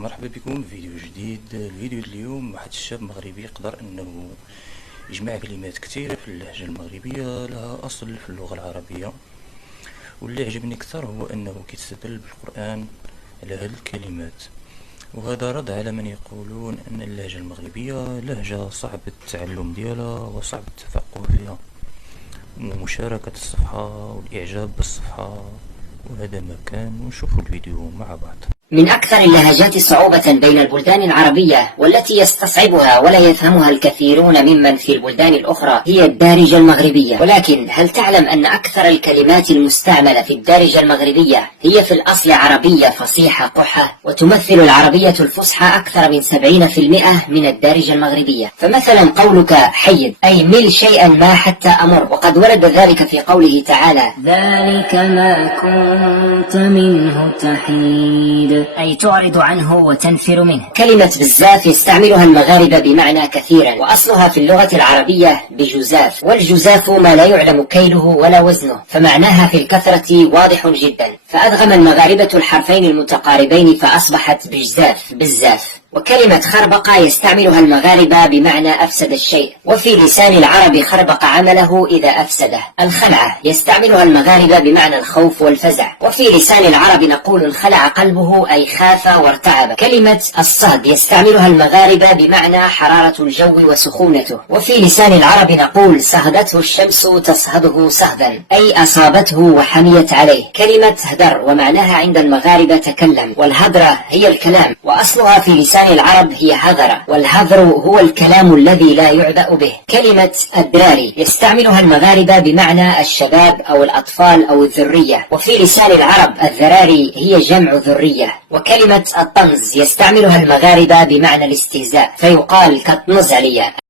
مرحبا بكم في فيديو جديد. الفيديو اليوم واحد الشاب مغربي يقدر انه يجمع كلمات كثيرة في اللهجة المغربية لها اصل في اللغة العربية، واللي عجبني اكثر هو انه كيستدل بالقرآن على هذه الكلمات، وهذا رد على من يقولون ان اللهجة المغربية لهجة صعب التعلم ديالها وصعب التفقه فيها ومشاركة الصفحة والاعجاب بالصفحة. وهذا ما كان، ونشوفوا الفيديو مع بعض. من أكثر اللهجات صعوبة بين البلدان العربية والتي يستصعبها ولا يفهمها الكثيرون ممن في البلدان الأخرى هي الدارجة المغربية. ولكن هل تعلم أن أكثر الكلمات المستعملة في الدارجة المغربية هي في الأصل عربية فصيحة قحة، وتمثل العربية الفصحى أكثر من 70% من الدارجة المغربية؟ فمثلا قولك حيد أي مل شيئا ما حتى أمر، وقد ورد ذلك في قوله تعالى ذلك ما كنت منه تحيد، أي تعرض عنه وتنفر منه. كلمة بزاف يستعملها المغاربة بمعنى كثيرا، وأصلها في اللغة العربية بجزاف، والجزاف ما لا يعلم كيله ولا وزنه، فمعناها في الكثرة واضح جدا، فأدغم المغاربة الحرفين المتقاربين فأصبحت بجزاف بزاف. وكلمة خربق يستعملها المغاربة بمعنى أفسد الشيء، وفي لسان العرب خربق عمله إذا أفسده. الخلعة يستعملها المغاربة بمعنى الخوف والفزع، وفي لسان العرب نقول انخلع قلبه أي خاف وارتعب. كلمة الصهد يستعملها المغاربة بمعنى حرارة الجو وسخونته، وفي لسان العرب نقول صهدته الشمس تصهده صهدا أي أصابته وحميت عليه. كلمة هدر ومعناها عند المغاربة تكلم، والهدرة هي الكلام، وأصلها في لسان العرب هي هذرة، والهذر هو الكلام الذي لا يعبأ به. كلمة الدراري يستعملها المغاربة بمعنى الشباب أو الأطفال أو الذرية، وفي لسان العرب الذراري هي جمع ذرية. وكلمة الطنز يستعملها المغاربة بمعنى الاستهزاء، فيقال كالطنز عليا.